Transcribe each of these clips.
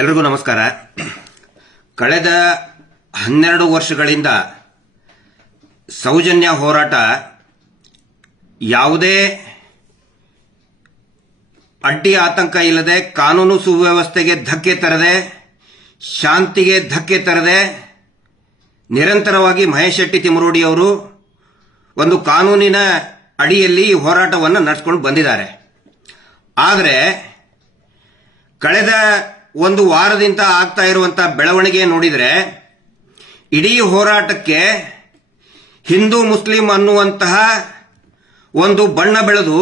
ಎಲ್ರಿಗೂ ನಮಸ್ಕಾರ. ಕಳೆದ 12 ವರ್ಷಗಳಿಂದ ಸೌಜನ್ಯ ಹೋರಾಟ ಯಾವುದೇ ಅಡ್ಡಿ ಆತಂಕ ಇಲ್ಲದೆ, ಕಾನೂನು ಸುವ್ಯವಸ್ಥೆಗೆ ಧಕ್ಕೆ ತರದೆ, ಶಾಂತಿಗೆ ಧಕ್ಕೆ ತರದೆ ನಿರಂತರವಾಗಿ ಮಹೇಶ್ ಶೆಟ್ಟಿ ತಿಮರೋಡಿ ಅವರು ಒಂದು ಕಾನೂನಿನ ಅಡಿಯಲ್ಲಿ ಈ ಹೋರಾಟವನ್ನು ನಡೆಸಿಕೊಂಡು ಬಂದಿದ್ದಾರೆ. ಆದರೆ ಕಳೆದ ಒಂದು ವಾರದಿಂದ ಆಗ್ತಾ ಇರುವಂತಹ ಬೆಳವಣಿಗೆ ನೋಡಿದರೆ ಇಡೀ ಹೋರಾಟಕ್ಕೆ ಹಿಂದೂ ಮುಸ್ಲಿಂ ಅನ್ನುವಂತಹ ಒಂದು ಬಣ್ಣ ಬೆಳೆದು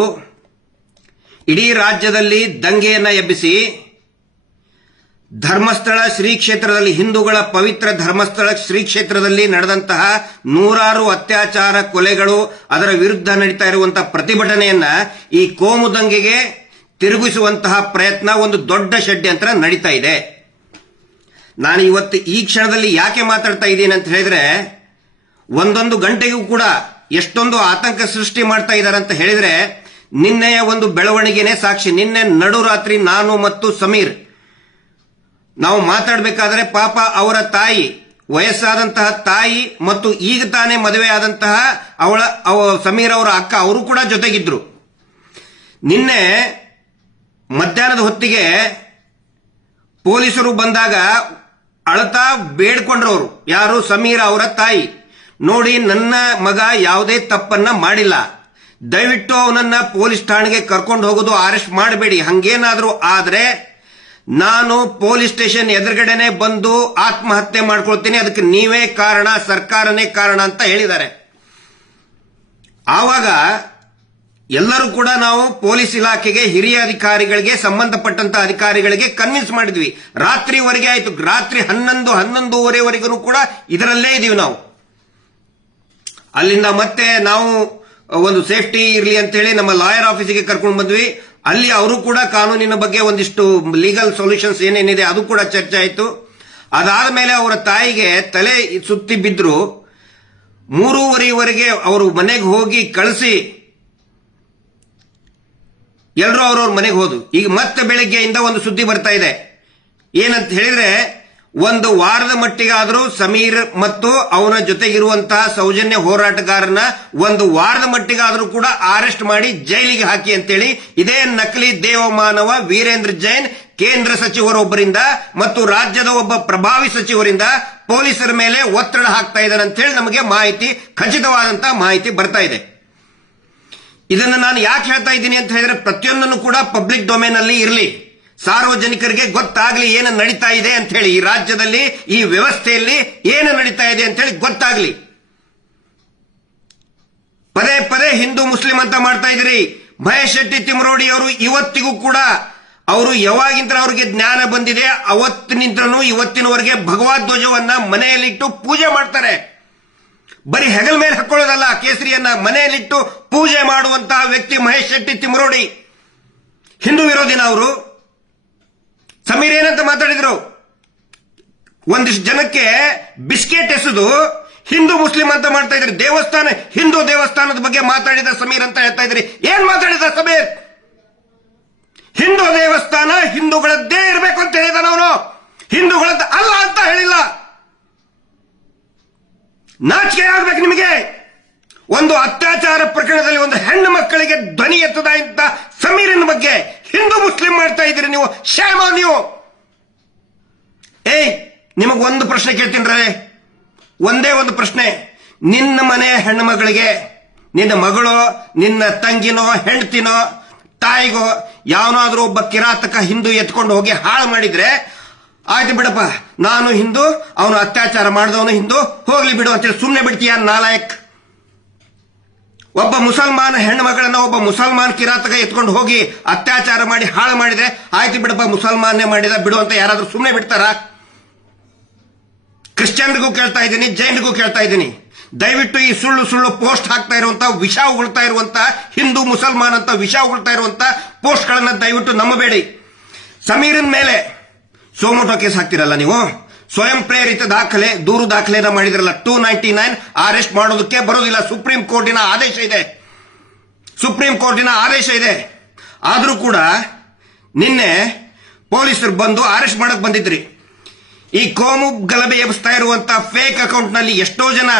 ಇಡೀ ರಾಜ್ಯದಲ್ಲಿ ದಂಗೆಯನ್ನು ಎಬ್ಬಿಸಿ ಧರ್ಮಸ್ಥಳ ಶ್ರೀ ಕ್ಷೇತ್ರದಲ್ಲಿ, ಹಿಂದೂಗಳ ಪವಿತ್ರ ಧರ್ಮಸ್ಥಳ ಶ್ರೀ ಕ್ಷೇತ್ರದಲ್ಲಿ ನಡೆದಂತಹ ನೂರಾರು ಅತ್ಯಾಚಾರ ಕೊಲೆಗಳು, ಅದರ ವಿರುದ್ಧ ನಡೀತಾ ಇರುವಂತಹ ಪ್ರತಿಭಟನೆಯನ್ನ ಈ ಕೋಮು ದಂಗೆಗೆ ತಿರುಗಿಸುವಂತಹ ಪ್ರಯತ್ನ ಒಂದು ದೊಡ್ಡ ಷಡ್ಯಂತ್ರ ನಡೀತಾ ಇದೆ. ನಾನು ಇವತ್ತು ಈ ಕ್ಷಣದಲ್ಲಿ ಯಾಕೆ ಮಾತಾಡ್ತಾ ಇದ್ದೀನಿ ಅಂತ ಹೇಳಿದ್ರೆ, ಒಂದೊಂದು ಗಂಟೆಗೂ ಕೂಡ ಎಷ್ಟೊಂದು ಆತಂಕ ಸೃಷ್ಟಿ ಮಾಡ್ತಾ ಇದ್ದಾರೆ ಅಂತ ಹೇಳಿದ್ರೆ ನಿನ್ನೆಯ ಒಂದು ಬೆಳವಣಿಗೆನೇ ಸಾಕ್ಷಿ. ನಿನ್ನೆ ನಡುರಾತ್ರಿ ನಾನು ಮತ್ತು ಸಮೀರ್ ನಾವು ಮಾತಾಡಬೇಕಾದ್ರೆ ಪಾಪ ಅವರ ತಾಯಿ, ವಯಸ್ಸಾದಂತಹ ತಾಯಿ ಮತ್ತು ಈಗ ತಾನೇ ಮದುವೆ ಆದಂತಹ ಸಮೀರ್ ಅವರ ಅಕ್ಕ ಅವರು ಕೂಡ ಜೊತೆಗಿದ್ರು. ನಿನ್ನೆ ಮಧ್ಯಾಹ್ನದ ಹೊತ್ತಿಗೆ ಪೊಲೀಸರು ಬಂದಾಗ ಅಳತಾ ಬೇಡ್ಕೊಂಡ್ರವರು, ಯಾರು? ಸಮೀರ್ ಅವರ ತಾಯಿ. ನೋಡಿ, ನನ್ನ ಮಗ ಯಾವುದೇ ತಪ್ಪನ್ನ ಮಾಡಿಲ್ಲ, ದಯವಿಟ್ಟು ಅವನನ್ನ ಪೊಲೀಸ್ ಠಾಣೆಗೆ ಕರ್ಕೊಂಡು ಹೋಗೋದು ಅರೆಸ್ಟ್ ಮಾಡಬೇಡಿ, ಹಂಗೇನಾದ್ರೂ ಆದ್ರೆ ನಾನು ಪೊಲೀಸ್ ಸ್ಟೇಷನ್ ಎದುರುಗಡೆನೆ ಬಂದು ಆತ್ಮಹತ್ಯೆ ಮಾಡ್ಕೊಳ್ತೀನಿ, ಅದಕ್ಕೆ ನೀವೇ ಕಾರಣ, ಸರ್ಕಾರನೇ ಕಾರಣ ಅಂತ ಹೇಳಿದ್ದಾರೆ. ಆವಾಗ ಎಲ್ಲರೂ ಕೂಡ ನಾವು ಪೊಲೀಸ್ ಇಲಾಖೆಗೆ, ಹಿರಿಯ ಅಧಿಕಾರಿಗಳಿಗೆ, ಸಂಬಂಧಪಟ್ಟಂತ ಅಧಿಕಾರಿಗಳಿಗೆ ಕನ್ವಿನ್ಸ್ ಮಾಡಿದ್ವಿ. ರಾತ್ರಿವರೆಗೆ ಆಯ್ತು, ರಾತ್ರಿ 11:30ವರೆಗೂ ಕೂಡ ಇದರಲ್ಲೇ ಇದೀವಿ ನಾವು. ಅಲ್ಲಿಂದ ಮತ್ತೆ ನಾವು ಒಂದು ಸೇಫ್ಟಿ ಇರಲಿ ಅಂತ ಹೇಳಿ ನಮ್ಮ ಲಾಯರ್ ಆಫೀಸಿಗೆ ಕರ್ಕೊಂಡು ಬಂದ್ವಿ. ಅಲ್ಲಿ ಅವರು ಕೂಡ ಕಾನೂನಿನ ಬಗ್ಗೆ ಒಂದಿಷ್ಟು ಲೀಗಲ್ ಸೊಲ್ಯೂಷನ್ಸ್ ಏನೇನಿದೆ ಅದು ಕೂಡ ಚರ್ಚೆ ಆಯಿತು. ಅದಾದ ಮೇಲೆ ಅವರ ತಾಯಿಗೆ ತಲೆ ಸುತ್ತಿ ಬಿದ್ರು. 3:30ವರೆಗೆ ಅವರು ಮನೆಗೆ ಹೋಗಿ ಕಳಿಸಿ ಎಲ್ಲರೂ ಅವ್ರವ್ರ ಮನೆಗೆ ಹೋದ್ರು. ಈಗ ಮತ್ತೆ ಬೆಳಗ್ಗೆಯಿಂದ ಒಂದು ಸುದ್ದಿ ಬರ್ತಾ ಇದೆ. ಏನಂತ ಹೇಳಿದ್ರೆ, ಒಂದು ವಾರದ ಮಟ್ಟಿಗಾದರೂ ಸಮೀರ್ ಮತ್ತು ಅವನ ಜೊತೆಗಿರುವಂತಹ ಸೌಜನ್ಯ ಹೋರಾಟಗಾರನ ಒಂದು ವಾರದ ಮಟ್ಟಿಗಾದರೂ ಕೂಡ ಅರೆಸ್ಟ್ ಮಾಡಿ ಜೈಲಿಗೆ ಹಾಕಿ ಅಂತೇಳಿ ಇದೇ ನಕಲಿ ದೇವಮಾನವ ವೀರೇಂದ್ರ ಜೈನ್ ಕೇಂದ್ರ ಸಚಿವರೊಬ್ಬರಿಂದ ಮತ್ತು ರಾಜ್ಯದ ಒಬ್ಬ ಪ್ರಭಾವಿ ಸಚಿವರಿಂದ ಪೊಲೀಸರ ಮೇಲೆ ಒತ್ತಡ ಹಾಕ್ತಾ ಇದ್ದಾರೆ ಅಂತ ಹೇಳಿ ನಮಗೆ ಮಾಹಿತಿ, ಖಚಿತವಾದಂತಹ ಮಾಹಿತಿ ಬರ್ತಾ ಇದೆ. ಇದನ್ನು ನಾನು ಯಾಕೆ ಹೇಳ್ತಾ ಇದ್ದೀನಿ ಅಂತ ಹೇಳಿದ್ರೆ, ಪ್ರತಿಯೊಂದನ್ನು ಕೂಡ ಪಬ್ಲಿಕ್ ಡೊಮೇನ್ ಅಲ್ಲಿ ಇರಲಿ, ಸಾರ್ವಜನಿಕರಿಗೆ ಗೊತ್ತಾಗ್ಲಿ ಏನು ನಡೀತಾ ಇದೆ ಅಂತ ಹೇಳಿ, ಈ ರಾಜ್ಯದಲ್ಲಿ ಈ ವ್ಯವಸ್ಥೆಯಲ್ಲಿ ಏನು ನಡೀತಾ ಇದೆ ಅಂತ ಹೇಳಿ ಗೊತ್ತಾಗ್ಲಿ. ಪದೇ ಪದೇ ಹಿಂದೂ ಮುಸ್ಲಿಂ ಅಂತ ಮಾಡ್ತಾ ಇದ್ದೀರಿ. ಮಹೇಶ್ ಶೆಟ್ಟಿ ತಿಮರೋಡಿ ಅವರು ಇವತ್ತಿಗೂ ಕೂಡ ಅವರು ಯಾವಾಗಿಂತ ಅವ್ರಿಗೆ ಜ್ಞಾನ ಬಂದಿದೆ ಅವತ್ತಿನಿಂದನೂ ಇವತ್ತಿನವರೆಗೆ ಭಗವದ್ ಧ್ವಜವನ್ನ ಮನೆಯಲ್ಲಿಟ್ಟು ಪೂಜೆ ಮಾಡ್ತಾರೆ. ಬರೀ ಹೆಗಲ ಮೇಲೆ ಹಾಕೊಳ್ಳೋದಲ್ಲ, ಕೇಸರಿಯನ್ನ ಮನೆಯಲ್ಲಿಟ್ಟು ಪೂಜೆ ಮಾಡುವಂತಹ ವ್ಯಕ್ತಿ ಮಹೇಶ್ ಶೆಟ್ಟಿ ತಿಮರೋಡಿ. ಹಿಂದೂ ವಿರೋಧಿನ ಅವರು. ಸಮೀರ್ ಏನಂತ ಮಾತಾಡಿದ್ರು, ಒಂದಿಷ್ಟು ಜನಕ್ಕೆ ಬಿಸ್ಕೆಟ್ ಎಸೆದು ಹಿಂದೂ ಮುಸ್ಲಿಂ ಅಂತ ಮಾಡ್ತಾ ಇದ್ರಿ. ದೇವಸ್ಥಾನ, ಹಿಂದೂ ದೇವಸ್ಥಾನದ ಬಗ್ಗೆ ಮಾತಾಡಿದ ಸಮೀರ್ ಅಂತ ಹೇಳ್ತಾ ಇದ್ರಿ. ಏನ್ ಮಾತಾಡಿದ ಸಮೀರ್? ಹಿಂದೂ ದೇವಸ್ಥಾನ ಹಿಂದೂಗಳದ್ದೇ ಇರಬೇಕು ಅಂತ ಹೇಳಿದ, ಅವನು ಹಿಂದೂಗಳದ್ದು ಅಲ್ಲ ಅಂತ ಹೇಳಿಲ್ಲ. ನಾಚಿಕೆ ಆಗ್ಬೇಕು ನಿಮಗೆ. ಒಂದು ಅತ್ಯಾಚಾರ ಪ್ರಕರಣದಲ್ಲಿ ಒಂದು ಹೆಣ್ಣು ಮಕ್ಕಳಿಗೆ ಧ್ವನಿ ಎತ್ತದ ಇಂತ ಸಮೀರಿನ ಬಗ್ಗೆ ಹಿಂದೂ ಮುಸ್ಲಿಂ ಮಾಡ್ತಾ ಇದ್ದೀರಿ ನೀವು. ಶ್ಯಾಮ ನೀವು. ನಿಮಗೊಂದು ಪ್ರಶ್ನೆ ಕೇಳ್ತೀನಿ, ಒಂದೇ ಒಂದು ಪ್ರಶ್ನೆ. ನಿನ್ನ ಮನೆ ಹೆಣ್ಣು ಮಗಳಿಗೆ, ನಿನ್ನ ಮಗಳೋ, ನಿನ್ನ ತಂಗಿನೋ, ಹೆಂಡತಿನೋ, ತಾಯಿಗೋ ಯಾವನಾದ್ರೂ ಒಬ್ಬ ಕಿರಾತಕ ಹಿಂದೂ ಎತ್ಕೊಂಡು ಹೋಗಿ ಹಾಳು ಮಾಡಿದ್ರೆ, ಆಯ್ತು ಬಿಡಪ್ಪ, ನಾನು ಹಿಂದೂ, ಅವನು ಅತ್ಯಾಚಾರ ಮಾಡಿದವನು ಹಿಂದೂ, ಹೋಗ್ಲಿ ಬಿಡು ಅಂತೇಳಿ ಸುಮ್ಮನೆ ಬಿಡ್ತೀಯ? ನಾಲಾಯಕ್. ಒಬ್ಬ ಮುಸಲ್ಮಾನ ಹೆಣ್ಣು ಮಗಳನ್ನ ಒಬ್ಬ ಮುಸಲ್ಮಾನ್ ಕಿರಾತಕ ಎತ್ಕೊಂಡು ಹೋಗಿ ಅತ್ಯಾಚಾರ ಮಾಡಿ ಹಾಳು ಮಾಡಿದ್ರೆ, ಆಯ್ತು ಬಿಡಪ್ಪ, ಮುಸಲ್ಮಾನೇ ಮಾಡಿದ ಬಿಡು ಅಂತ ಯಾರಾದ್ರೂ ಸುಮ್ಮನೆ ಬಿಡ್ತಾರ? ಕ್ರಿಶ್ಚಿಯನ್ರಿಗೂ ಕೇಳ್ತಾ ಇದ್ದೀನಿ, ಜೈನ್ರಿಗೂ ಕೇಳ್ತಾ ಇದ್ದೀನಿ, ದಯವಿಟ್ಟು ಈ ಸುಳ್ಳು ಸುಳ್ಳು ಪೋಸ್ಟ್ ಹಾಕ್ತಾ ಇರುವಂತಹ, ವಿಷ ಉಗುಳ್ತಾ ಇರುವಂತಹ, ಹಿಂದೂ ಮುಸಲ್ಮಾನ್ ಅಂತ ವಿಷ ಉಗುಳ್ತಾ ಇರುವಂತಹ ಪೋಸ್ಟ್ ಗಳನ್ನ ದಯವಿಟ್ಟು ನಂಬಬೇಡಿ. ಸಮೀರನ್ ಮೇಲೆ ಸೋಮೋಟೋ ಕೇಸ್ ಹಾಕ್ತಿರಲ್ಲ ನೀವು, ಸ್ವಯಂ ಪ್ರೇರಿತ ದಾಖಲೆ, ದೂರು ದಾಖಲೆನ ಮಾಡಿದ್ರಲ್ಲ, 299 ಅರೆಸ್ಟ್ ಮಾಡೋದಕ್ಕೆ ಬರೋದಿಲ್ಲ. ಸುಪ್ರೀಂ ಕೋರ್ಟಿನ ಆದೇಶ ಇದೆ. ಆದ್ರೂ ಕೂಡ ನಿನ್ನೆ ಪೊಲೀಸರು ಬಂದು ಅರೆಸ್ಟ್ ಮಾಡಕ್ ಬಂದಿದ್ರಿ. ಈ ಕೋಮು ಗಲಭೆ ಎಬ್ಬಿಸ್ತಾ ಇರುವಂತ ಫೇಕ್ ಅಕೌಂಟ್ ನಲ್ಲಿ ಎಷ್ಟೋ ಜನ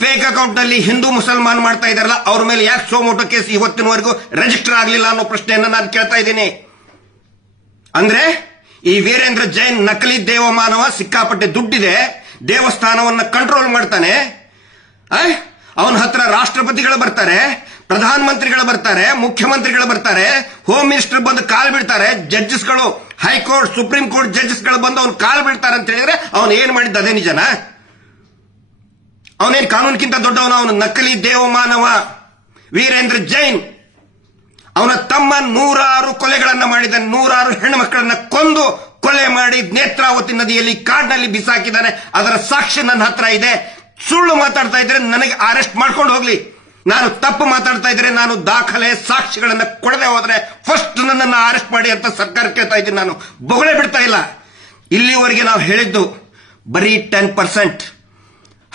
ಫೇಕ್ ಅಕೌಂಟ್ ನಲ್ಲಿ ಹಿಂದೂ ಮುಸಲ್ಮಾನ್ ಮಾಡ್ತಾ ಇದಾರಲ್ಲ, ಅವ್ರ ಮೇಲೆ ಯಾಕೆ ಸೋಮೋಟೋ ಕೇಸ್ ಇವತ್ತಿನವರೆಗೂ ರಿಜಿಸ್ಟರ್ ಆಗಲಿಲ್ಲ ಅನ್ನೋ ಪ್ರಶ್ನೆಯನ್ನ ನಾನು ಕೇಳ್ತಾ ಇದ್ದೀನಿ. ಅಂದ್ರೆ ಈ ವೀರೇಂದ್ರ ಜೈನ್ ನಕಲಿ ದೇವಮಾನವ, ಸಿಕ್ಕಾಪಟ್ಟೆ ದುಡ್ಡಿದೆ, ದೇವಸ್ಥಾನವನ್ನ ಕಂಟ್ರೋಲ್ ಮಾಡ್ತಾನೆ. ಅವನ ಹತ್ರ ರಾಷ್ಟ್ರಪತಿಗಳು ಬರ್ತಾರೆ, ಪ್ರಧಾನ ಮಂತ್ರಿಗಳು ಬರ್ತಾರೆ, ಮುಖ್ಯಮಂತ್ರಿಗಳು ಬರ್ತಾರೆ, ಹೋಮ್ ಮಿನಿಸ್ಟರ್ ಬಂದು ಕಾಲ್ ಬಿಡ್ತಾರೆ, ಜಡ್ಜಸ್ಗಳು, ಹೈಕೋರ್ಟ್ ಸುಪ್ರೀಂ ಕೋರ್ಟ್ ಜಡ್ಜಸ್ಗಳು ಬಂದು ಅವ್ನು ಕಾಲ್ ಬಿಡ್ತಾರೆ ಅಂತ ಹೇಳಿದ್ರೆ ಅವನು ಏನ್ ಮಾಡಿದ್ದ ಅದೇ ನಿಜನಾ? ಅವನೇನ್ ಕಾನೂನಿಗಿಂತ ದೊಡ್ಡವನ? ಅವನು ನಕಲಿ ದೇವಮಾನವ ವೀರೇಂದ್ರ ಜೈನ್. ಅವನ ತಮ್ಮ 100 ಕೊಲೆಗಳನ್ನ ಮಾಡಿದ, 100 ಹೆಣ್ಣು ಮಕ್ಕಳನ್ನ ಕೊಂದು ಕೊಲೆ ಮಾಡಿ ನೇತ್ರಾವತಿ ನದಿಯಲ್ಲಿ ಕಾಡಿನಲ್ಲಿ ಬಿಸಾಕಿದ್ದಾನೆ. ಅದರ ಸಾಕ್ಷಿ ನನ್ನ ಹತ್ರ ಇದೆ. ಸುಳ್ಳು ಮಾತಾಡ್ತಾ ಇದ್ರೆ ನನಗೆ ಅರೆಸ್ಟ್ ಮಾಡ್ಕೊಂಡು ಹೋಗ್ಲಿ. ನಾನು ತಪ್ಪು ಮಾತಾಡ್ತಾ ಇದ್ರೆ, ನಾನು ದಾಖಲೆ ಸಾಕ್ಷಿಗಳನ್ನ ಕೊಡದೆ ಹೋದ್ರೆ ಫಸ್ಟ್ ನನ್ನನ್ನು ಅರೆಸ್ಟ್ ಮಾಡಿ ಅಂತ ಸರ್ಕಾರ ಕೇಳ್ತಾ ಇದ್ದೀನಿ. ನಾನು ಬೊಗಳೆ ಬಿಡ್ತಾ ಇಲ್ಲ. ಇಲ್ಲಿವರೆಗೆ ನಾವು ಹೇಳಿದ್ದು ಬರೀ 10%,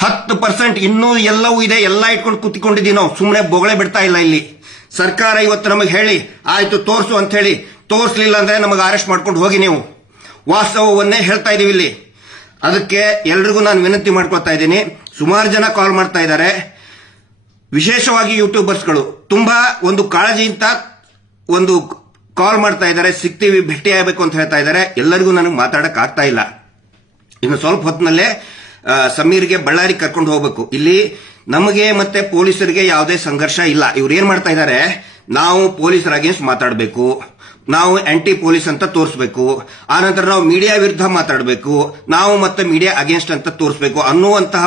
10%. ಇನ್ನೂ ಎಲ್ಲವೂ ಇದೆ, ಎಲ್ಲ ಇಟ್ಕೊಂಡು ಕೂತ್ಕೊಂಡಿದ್ದೀವಿ ನಾವು. ಸುಮ್ಮನೆ ಬೊಗಳೆ ಬಿಡ್ತಾ ಇಲ್ಲ. ಇಲ್ಲಿ ಸರ್ಕಾರ ಇವತ್ತು ನಮಗೆ ಹೇಳಿ ಆಯ್ತು ತೋರಿಸು ಅಂತ ಹೇಳಿ, ತೋರಿಸಲಿಲ್ಲ ಅಂದ್ರೆ ನಮಗೆ ಅರೆಸ್ಟ್ ಮಾಡ್ಕೊಂಡು ಹೋಗಿ. ನೀವು ವಾಸ್ತವವನ್ನೇ ಹೇಳ್ತಾ ಇದೀವಿ ಇಲ್ಲಿ. ಅದಕ್ಕೆ ಎಲ್ರಿಗೂ ನಾನು ವಿನಂತಿ ಮಾಡ್ಕೊಳ್ತಾ ಇದ್ದೀನಿ. ಸುಮಾರು ಜನ ಕಾಲ್ ಮಾಡ್ತಾ ಇದ್ದಾರೆ, ವಿಶೇಷವಾಗಿ ಯೂಟ್ಯೂಬರ್ಸ್ಗಳು ತುಂಬಾ ಒಂದು ಕಾಳಜಿಯಿಂದ ಒಂದು ಕಾಲ್ ಮಾಡ್ತಾ ಇದ್ದಾರೆ, ಸಿಗ್ತೀವಿ, ಭೇಟಿ ಆಗಬೇಕು ಅಂತ ಹೇಳ್ತಾ ಇದ್ದಾರೆ. ಎಲ್ಲರಿಗೂ ನನಗೆ ಮಾತಾಡಕ್ ಆಗ್ತಾ ಇಲ್ಲ. ಇನ್ನು ಸ್ವಲ್ಪ ಹೊತ್ತಿನಲ್ಲೇ ಸಮೀರ್ಗೆ ಬಳ್ಳಾರಿ ಕರ್ಕೊಂಡು ಹೋಗ್ಬೇಕು. ಇಲ್ಲಿ ನಮಗೆ ಮತ್ತೆ ಪೊಲೀಸರಿಗೆ ಯಾವುದೇ ಸಂಘರ್ಷ ಇಲ್ಲ. ಇವ್ರು ಏನ್ ಮಾಡ್ತಾ ಇದ್ದಾರೆ, ನಾವು ಪೊಲೀಸರ ಅಗೇನ್ಸ್ಟ್ ಮಾತಾಡಬೇಕು, ನಾವು ಆಂಟಿ ಪೊಲೀಸ್ ಅಂತ ತೋರಿಸಬೇಕು, ಆನಂತರ ನಾವು ಮೀಡಿಯಾ ವಿರುದ್ಧ ಮಾತಾಡಬೇಕು, ನಾವು ಮತ್ತೆ ಮೀಡಿಯಾ ಅಗೇನ್ಸ್ಟ್ ಅಂತ ತೋರಿಸಬೇಕು ಅನ್ನುವಂತಹ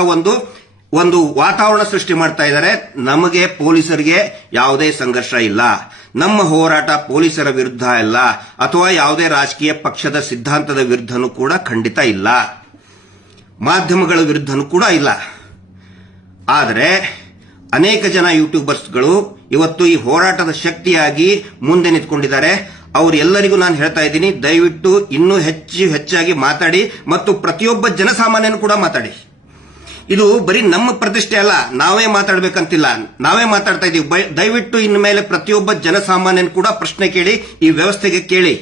ಒಂದು ವಾತಾವರಣ ಸೃಷ್ಟಿ ಮಾಡ್ತಾ ಇದ್ದಾರೆ. ನಮಗೆ ಪೊಲೀಸರಿಗೆ ಯಾವುದೇ ಸಂಘರ್ಷ ಇಲ್ಲ. ನಮ್ಮ ಹೋರಾಟ ಪೊಲೀಸರ ವಿರುದ್ಧ ಇಲ್ಲ, ಅಥವಾ ಯಾವುದೇ ರಾಜಕೀಯ ಪಕ್ಷದ ಸಿದ್ಧಾಂತದ ವಿರುದ್ಧನೂ ಕೂಡ ಖಂಡಿತ ಇಲ್ಲ, ಮಾಧ್ಯಮಗಳ ವಿರುದ್ಧನೂ ಕೂಡ ಇಲ್ಲ. ಆದರೆ ಅನೇಕ ಜನ ಯೂಟ್ಯೂಬರ್ಸ್ಗಳು ಇವತ್ತು ಈ ಹೋರಾಟದ ಶಕ್ತಿಯಾಗಿ ಮುಂದೆ ನಿಂತ್ಕೊಂಡಿದ್ದಾರೆ. ಅವರೆಲ್ಲರಿಗೂ ನಾನು ಹೇಳ್ತಾ ಇದ್ದೀನಿ, ದಯವಿಟ್ಟು ಇನ್ನೂ ಹೆಚ್ಚಾಗಿ ಮಾತಾಡಿ, ಮತ್ತು ಪ್ರತಿಯೊಬ್ಬ ಜನಸಾಮಾನ್ಯನು ಕೂಡ ಮಾತಾಡಿ. ಇದು ಬರೀ ನಮ್ಮ ಪ್ರತಿಷ್ಠೆ ಅಲ್ಲ, ನಾವೇ ಮಾತಾಡ್ಬೇಕಂತಿಲ್ಲ, ನಾವೇ ಮಾತಾಡ್ತಾ ಇದೀವಿ. ದಯವಿಟ್ಟು ಇನ್ನು ಮೇಲೆ ಪ್ರತಿಯೊಬ್ಬ ಜನಸಾಮಾನ್ಯನು ಕೂಡ ಪ್ರಶ್ನೆ ಕೇಳಿ, ಈ ವ್ಯವಸ್ಥೆಗೆ ಕೇಳಿ.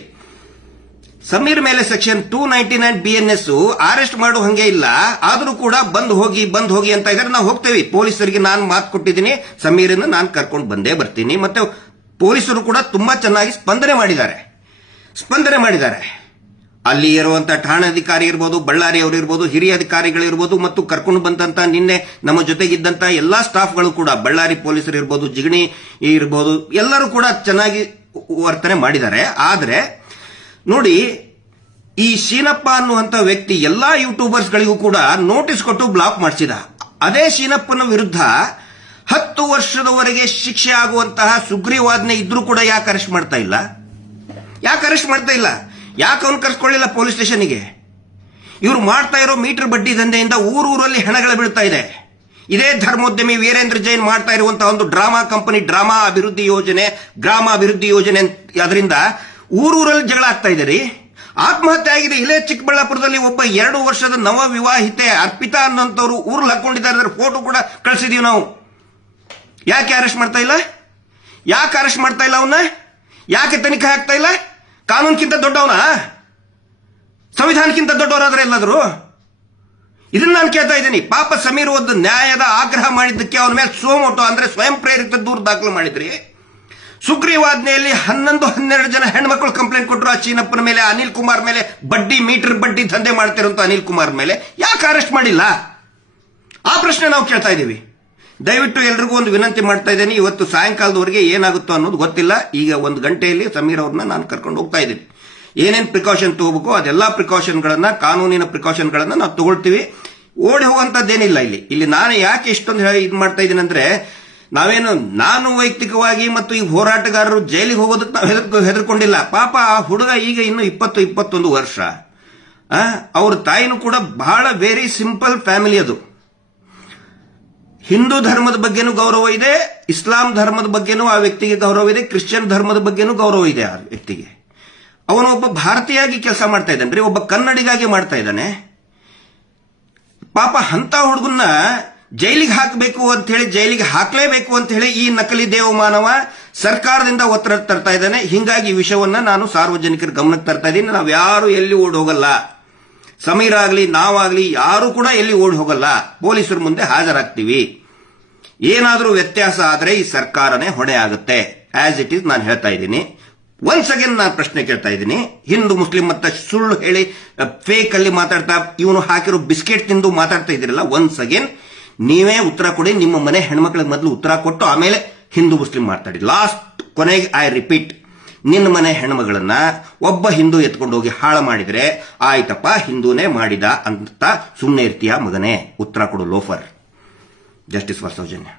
ಸಮೀರ್ ಮೇಲೆ ಸೆಕ್ಷನ್ 299 BNS ಅರೆಸ್ಟ್ ಮಾಡೋ ಹಂಗೆ ಇಲ್ಲ, ಆದರೂ ಕೂಡ ಬಂದ್ ಹೋಗಿ ಅಂತ ಇದ್ದಾರೆ. ನಾವು ಹೋಗ್ತೇವೆ. ಪೊಲೀಸರಿಗೆ ನಾನು ಮಾತು ಕೊಟ್ಟಿದ್ದೀನಿ, ಸಮೀರನ್ನು ನಾನು ಕರ್ಕೊಂಡು ಬಂದೇ ಬರ್ತೀನಿ. ಮತ್ತೆ ಪೊಲೀಸರು ಕೂಡ ತುಂಬಾ ಚೆನ್ನಾಗಿ ಸ್ಪಂದನೆ ಮಾಡಿದ್ದಾರೆ. ಅಲ್ಲಿ ಇರುವಂತ ಠಾಣಾಧಿಕಾರಿ ಇರ್ಬೋದು, ಬಳ್ಳಾರಿ ಅವರು ಇರ್ಬೋದು, ಹಿರಿಯ ಅಧಿಕಾರಿಗಳು ಇರ್ಬೋದು, ಮತ್ತು ಕರ್ಕೊಂಡು ಬಂದಂತ ನಿನ್ನೆ ನಮ್ಮ ಜೊತೆಗಿದ್ದಂತ ಎಲ್ಲಾ ಸ್ಟಾಫ್ಗಳು ಕೂಡ, ಬಳ್ಳಾರಿ ಪೊಲೀಸರು ಇರ್ಬೋದು, ಜಿಗಣಿ ಇರ್ಬೋದು, ಎಲ್ಲರೂ ಕೂಡ ಚೆನ್ನಾಗಿ ವರ್ತನೆ ಮಾಡಿದ್ದಾರೆ. ಆದ್ರೆ ನೋಡಿ, ಈ ಶೀನಪ್ಪ ಅನ್ನುವಂತ ವ್ಯಕ್ತಿ ಎಲ್ಲಾ ಯೂಟ್ಯೂಬರ್ಸ್ಗಳಿಗೂ ಕೂಡ ನೋಟಿಸ್ ಕೊಟ್ಟು ಬ್ಲಾಕ್ ಮಾಡಿಸಿದ. ಅದೇ ಶೀನಪ್ಪನ ವಿರುದ್ಧ 10 ವರ್ಷದವರೆಗೆ ಶಿಕ್ಷೆ ಆಗುವಂತಹ ಸುಗ್ರೀವಾಜ್ಞೆ ಇದ್ರೂ ಕೂಡ ಯಾಕೆ ಅರೆಸ್ಟ್ ಮಾಡ್ತಾ ಇಲ್ಲ? ಯಾಕೆ ಅವನು ಕರ್ಸ್ಕೊಳ್ಳಿಲ್ಲ ಪೊಲೀಸ್ ಸ್ಟೇಷನ್ಗೆ? ಇವರು ಮಾಡ್ತಾ ಇರೋ ಮೀಟರ್ ಬಡ್ಡಿ ದಂಧೆಯಿಂದ ಊರೂರಲ್ಲಿ ಹೆಣಗಳು ಬೀಳ್ತಾ ಇದೆ. ಇದೇ ಧರ್ಮೋದ್ಯಮಿ ವೀರೇಂದ್ರ ಜೈನ್ ಮಾಡ್ತಾ ಇರುವಂತಹ ಒಂದು ಡ್ರಾಮಾ ಕಂಪನಿ, ಗ್ರಾಮ ಅಭಿವೃದ್ಧಿ ಯೋಜನೆ, ಅದರಿಂದ ಊರೂರಲ್ಲಿ ಜಗಳ ಆಗ್ತಾ ಇದೆ ರೀ. ಆತ್ಮಹತ್ಯೆ ಆಗಿದೆ. ಇಲ್ಲೇ ಚಿಕ್ಕಬಳ್ಳಾಪುರದಲ್ಲಿ ಒಬ್ಬ 2 ವರ್ಷದ ನವ ವಿವಾಹಿತೆ ಅರ್ಪಿತಾ ಅನ್ನೋಂಥವ್ರು ಊರಲ್ಲಿ ಹಾಕೊಂಡಿದ್ದಾರೆ. ಅದರ ಫೋಟೋ ಕೂಡ ಕಳಿಸಿದೀವಿ ನಾವು. ಯಾಕೆ ಅರೆಸ್ಟ್ ಮಾಡ್ತಾ ಇಲ್ಲ ಅವನ್ನ? ಯಾಕೆ ತನಿಖೆ ಆಗ್ತಾ ಇಲ್ಲ? ಕಾನೂನಿಗಿಂತ ದೊಡ್ಡವನ? ಸಂವಿಧಾನಕ್ಕಿಂತ ದೊಡ್ಡವರಾದ್ರೆ ಎಲ್ಲಾದ್ರು? ಇದನ್ನ ನಾನು ಕೇಳ್ತಾ ಇದ್ದೀನಿ. ಪಾಪ ಸಮೀರ್ ಒಂದು ನ್ಯಾಯದ ಆಗ್ರಹ ಮಾಡಿದ್ದಕ್ಕೆ ಅವನ ಮೇಲೆ ಸೋಮೋಟೋ ಅಂದ್ರೆ ಸ್ವಯಂ ಪ್ರೇರಿತ ದೂರು ದಾಖಲು ಮಾಡಿದ್ರಿ. ಸುಗ್ರೀವಾಜ್ಞೆಯಲ್ಲಿ 11-12 ಜನ ಹೆಣ್ಮಕ್ಳು ಕಂಪ್ಲೇಂಟ್ ಕೊಟ್ಟರು ಆ ಚೀನಪ್ಪನ ಮೇಲೆ, ಅನಿಲ್ ಕುಮಾರ್ ಮೇಲೆ, ಮೀಟರ್ ಬಡ್ಡಿ ದಂಧೆ ಮಾಡ್ತಿರೋಂತ ಅನಿಲ್ ಕುಮಾರ್ ಮೇಲೆ ಯಾಕೆ ಅರೆಸ್ಟ್ ಮಾಡಿಲ್ಲ? ಆ ಪ್ರಶ್ನೆ ನಾವು ಕೇಳ್ತಾ ಇದ್ದೀವಿ. ದಯವಿಟ್ಟು ಎಲ್ರಿಗೂ ಒಂದು ವಿನಂತಿ ಮಾಡ್ತಾ ಇದ್ದೀನಿ. ಇವತ್ತು ಸಾಯಂಕಾಲದವರೆಗೆ ಏನಾಗುತ್ತೋ ಅನ್ನೋದು ಗೊತ್ತಿಲ್ಲ. ಈಗ 1 ಗಂಟೆಯಲ್ಲಿ ಸಮೀರ್ ಅವ್ರನ್ನ ನಾನು ಕರ್ಕೊಂಡು ಹೋಗ್ತಾ ಇದ್ದೀನಿ. ಏನೇನು ಪ್ರಿಕಾಷನ್ ತಗೋಬೇಕು ಅದೆಲ್ಲಾ ಪ್ರಿಕಾಷನ್ಗಳನ್ನ, ಕಾನೂನಿನ ಪ್ರಿಕಾಷನ್ಗಳನ್ನ ನಾವು ತಗೊಳ್ತೀವಿ. ಓಡಿ ಹೋಗುವಂತದ್ದೇನಿಲ್ಲ ಇಲ್ಲಿ. ನಾನು ಯಾಕೆ ಇಷ್ಟೊಂದು ಇದು ಮಾಡ್ತಾ ಇದ್ದೀನಿ ಅಂದ್ರೆ, ನಾನು ವೈಯಕ್ತಿಕವಾಗಿ ಮತ್ತು ಈ ಹೋರಾಟಗಾರರು ಜೈಲಿಗೆ ಹೋಗೋದಕ್ಕೆ ನಾವು ಹೆದರ್ಕೊಂಡಿಲ್ಲ. ಪಾಪ ಆ ಹುಡುಗ ಈಗ ಇನ್ನು 20-21 ವರ್ಷ. ಅವ್ರ ತಾಯಿನೂ ಕೂಡ ಬಹಳ ವೆರಿ ಸಿಂಪಲ್ ಫ್ಯಾಮಿಲಿ. ಅದು ಹಿಂದೂ ಧರ್ಮದ ಬಗ್ಗೆನೂ ಗೌರವ ಇದೆ, ಇಸ್ಲಾಂ ಧರ್ಮದ ಬಗ್ಗೆನೂ ಆ ವ್ಯಕ್ತಿಗೆ ಗೌರವ ಇದೆ, ಕ್ರಿಶ್ಚಿಯನ್ ಧರ್ಮದ ಬಗ್ಗೆನೂ ಗೌರವ ಇದೆ ಆ ವ್ಯಕ್ತಿಗೆ. ಅವನು ಒಬ್ಬ ಭಾರತೀಯಾಗಿ ಕೆಲಸ ಮಾಡ್ತಾ ಇದ್ದಾನೆ, ಒಬ್ಬ ಕನ್ನಡಿಗಾಗಿ ಮಾಡ್ತಾ ಇದ್ದಾನೆ. ಪಾಪ ಅಂತ ಹುಡುಗನ್ನ ಜೈಲಿಗೆ ಹಾಕಬೇಕು ಅಂತ ಹೇಳಿ, ಜೈಲಿಗೆ ಹಾಕಲೇಬೇಕು ಅಂತ ಹೇಳಿ ಈ ನಕಲಿ ದೇವಮಾನವ ಸರ್ಕಾರದಿಂದ ಒತ್ತಡ ತರ್ತಾ ಇದ್ದಾನೆ. ಹಿಂಗಾಗಿ ಈ ವಿಷಯವನ್ನ ನಾನು ಸಾರ್ವಜನಿಕರ ಗಮನಕ್ಕೆ ತರ್ತಾ ಇದ್ದೀನಿ. ನಾವು ಯಾರು ಎಲ್ಲಿ ಓಡಿ ಹೋಗಲ್ಲ, ಸಮೀರ್ ಆಗ್ಲಿ ನಾವಾಗ್ಲಿ ಯಾರು ಕೂಡ ಎಲ್ಲಿ ಓಡಿ ಹೋಗಲ್ಲ. ಪೊಲೀಸರ ಮುಂದೆ ಹಾಜರಾಗ್ತೀವಿ. ಏನಾದರೂ ವ್ಯತ್ಯಾಸ ಆದರೆ ಈ ಸರ್ಕಾರನೇ ಹೊಣೆ ಆಗುತ್ತೆ. ಆಸ್ ಇಟ್ ಈಸ್ ನಾನು ಹೇಳ್ತಾ ಇದ್ದೀನಿ. ಒನ್ಸ್ ಅಗೇನ್ ನಾನು ಪ್ರಶ್ನೆ ಕೇಳ್ತಾ ಇದ್ದೀನಿ. ಹಿಂದೂ ಮುಸ್ಲಿಂ ಮತ್ತೆ ಸುಳ್ಳು ಹೇಳಿ ಫೇಕ್ ಅಲ್ಲಿ ಮಾತಾಡ್ತಾ ಇವನು ಹಾಕಿರೋ ಬಿಸ್ಕೆಟ್ ತಿಂದು ಮಾತಾಡ್ತಾ ಇದ್ದೀರಲ್ಲ, ಒನ್ಸ್ ಅಗೇನ್ ನೀವೇ ಉತ್ತರ ಕೊಡಿ. ನಿಮ್ಮ ಮನೆ ಹೆಣ್ಮಕ್ಳಿಗೆ ಮೊದಲು ಉತ್ತರ ಕೊಟ್ಟು ಆಮೇಲೆ ಹಿಂದೂ ಮುಸ್ಲಿಂ ಮಾತಾಡಿ. ಲಾಸ್ಟ್ ಕೊನೆಗೆ ಐ ರಿಪೀಟ್, ನಿನ್ನ ಮನೆ ಹೆಣ್ಮಗಳನ್ನ ಒಬ್ಬ ಹಿಂದೂ ಎತ್ಕೊಂಡು ಹೋಗಿ ಹಾಳು ಮಾಡಿದ್ರೆ ಆಯ್ತಪ್ಪ ಹಿಂದೂನೇ ಮಾಡಿದ ಅಂತ ಸುಮ್ಮನೆ ಇರ್ತೀಯ ಮಗನೇ? ಉತ್ತರ ಕೊಡು ಲೋಫರ್. Justice for Soujanya.